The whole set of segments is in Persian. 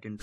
attend.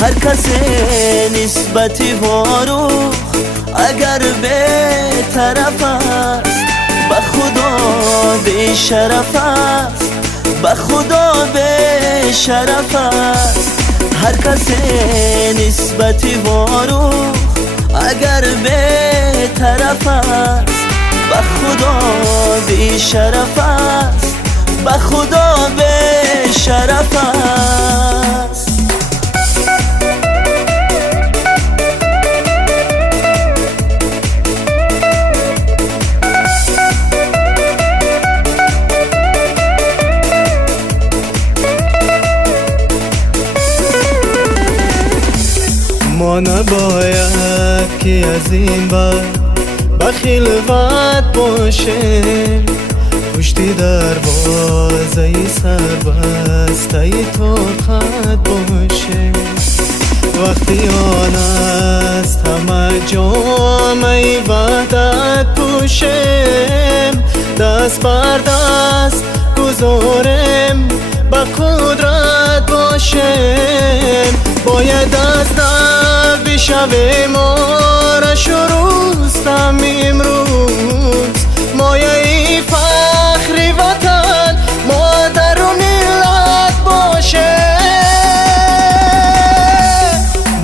هر کس نسبتی واروخ اگر به طرف است به خدا به شرف است، به خدا به شرف است. هر کس نسبتی واروخ اگر به طرف است به خدا به شرف است، به خدا به شرف است. ما نباید که از این بر بخیل وقت باشیم، پشتی دروازه سربسته طاقت باشیم. وقتی آن است همه جامعه وحدت پوشیم، دست بر دست گذاریم به قدرت باشیم. باید از دست بشویم ما را شروستم امروز، مایه فخر وطن مادر و ملت باشه.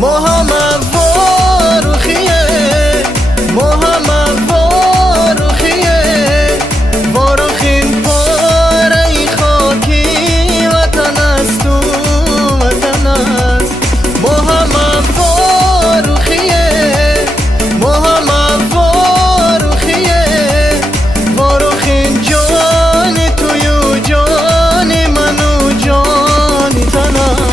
ما همه واروخیه، ما همه واروخیه، واروخین پاره خاکی وطن است و وطن است. ما همه واروخیه، ما همه واروخیه، واروخین جان توی و جان من و جان تن است.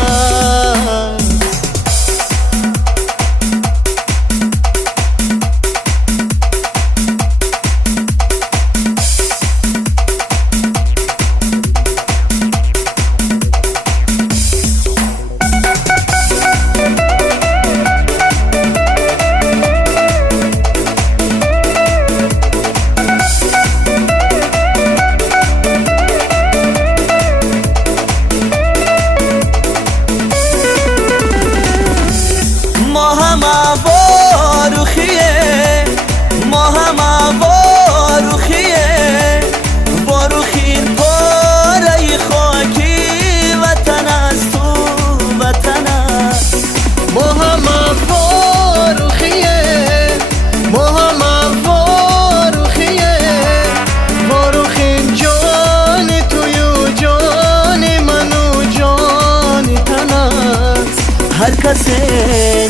ما همه واروخیه، ما همه واروخیه، واروخین پاره خاکی وطن است و وطن است. ما همه واروخیه، ما همه واروخیه، واروخین جان توی و جان من و جان تن است. هر کس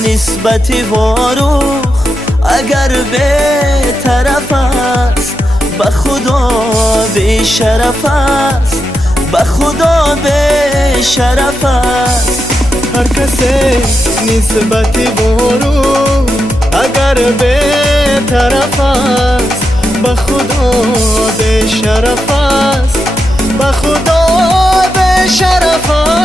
نسبتی واروخ اگر به طرف است به خدا به شرف است، به خدا به شرف است. هر کس نسبتی واروخ اگر به طرف است به خدا به شرف است، به خدا به شرف است.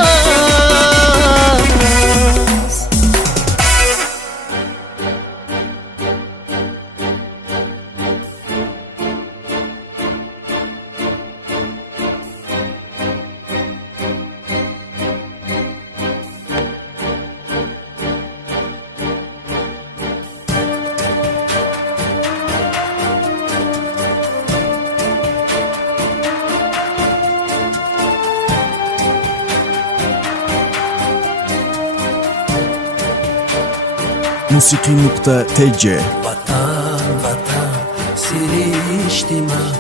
موسیقی.tj وطن وطن سرشتی من،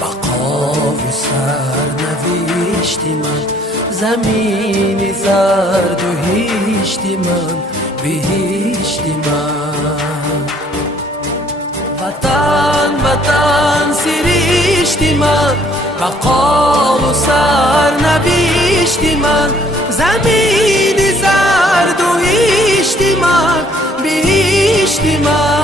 بقا و سرنوشتی من، زمین زرد و هشتی من، بهشتی من. وطن وطن سرشتی من، بقا و سرنوشتی من، زمین زرد و هشتی من، بهشتی من.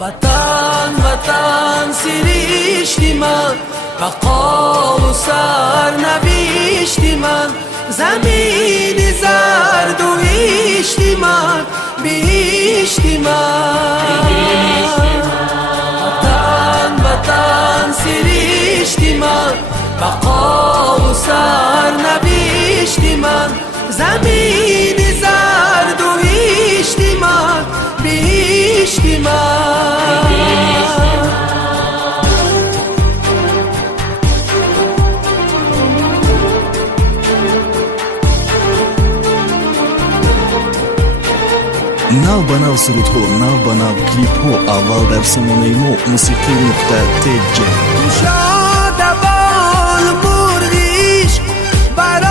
وطن وطن سرشتی من، بقا و سرنوشتی من، زمین زرد و هشتی من، بهشتی من. وطن وطن سرشتی من، بقا و سرنوشتی من، زمین زرد و هشتی من، بهشتی من. нав ба нав сурудҳо, нав ба нав клипҳо аввал дар сомонаи мо Musiqi.tj. شاده بال مرغیش بر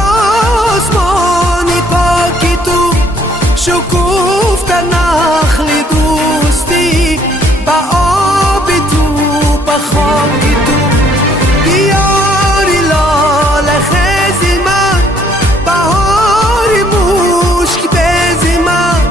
آسمان پاکی تو، شکوفته نخل دوستی به آب تو، به خاک تو. دیاری لاله خیز من، بهاری مشک بیز من،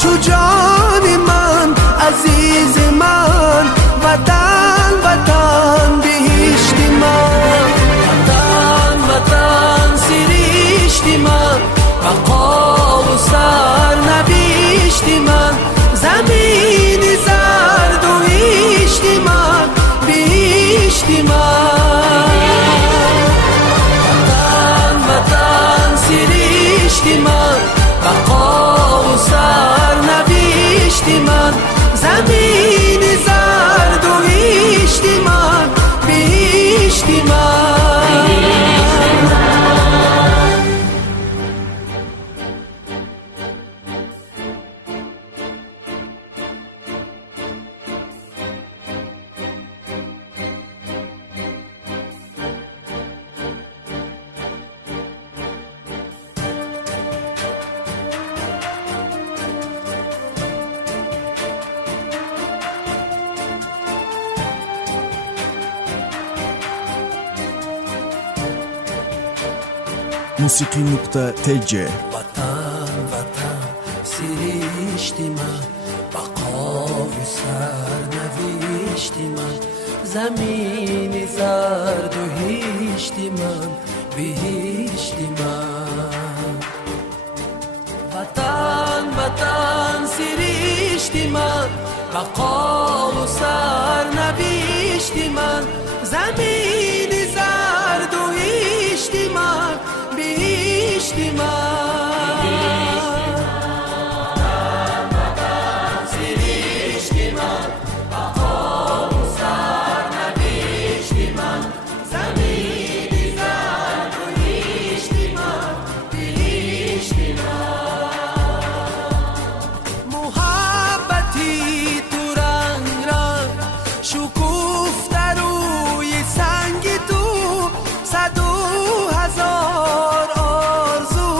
چو جان من عزیز من، وطن وطن بهشتی من. وطن وطن سرشتی من، بقا و سرنوشتی من، زمین زرد و هشتی من، بهشتی من. وطن وطن سرشتی من، بقا و سرنوشتی من، زمین زرد و هشتی من، بهشتی من. Musiqi.tj وطن وطن سرشتی من، بقا و سرنوشتی من، زمین زرد و هشتی من، بهشتی من. وطن وطن سرشتی من، بقا و سرنوشتی من، زمین زرد و هشتی من، بهشتی من. صد و هزار آرزو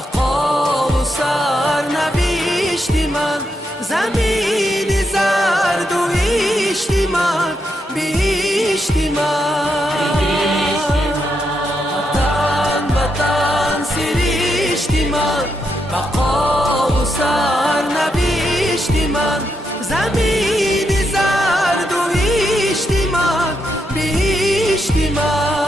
بقا و سرنوشت من زمین زرد و هشت من بهشت من وطن سرشت من بقا و سرنوشت من زمین زرد و هشت من بهشت من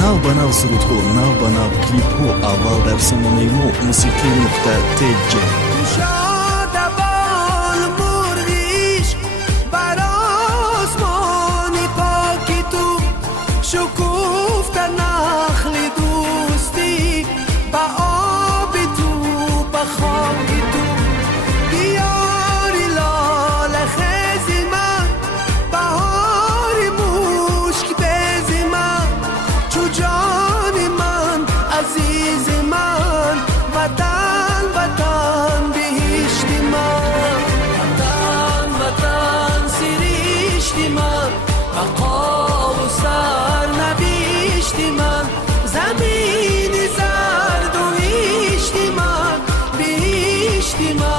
нав ба нав сурудҳо, нав ба нав клипҳо аввал дар самонаи мо musiqi.tj. شادبان مرغ عشق بر آسمان پاک تو شکوفته نخل دوستی به آب تو به خاک تو دیاری لاله خیز من بهار مشک بیز من چو جان من عزیز من وطن وطن بهشت من وطن وطن سرشت من بقا و سرنوشت من زمین زرد و هشت من بهشت من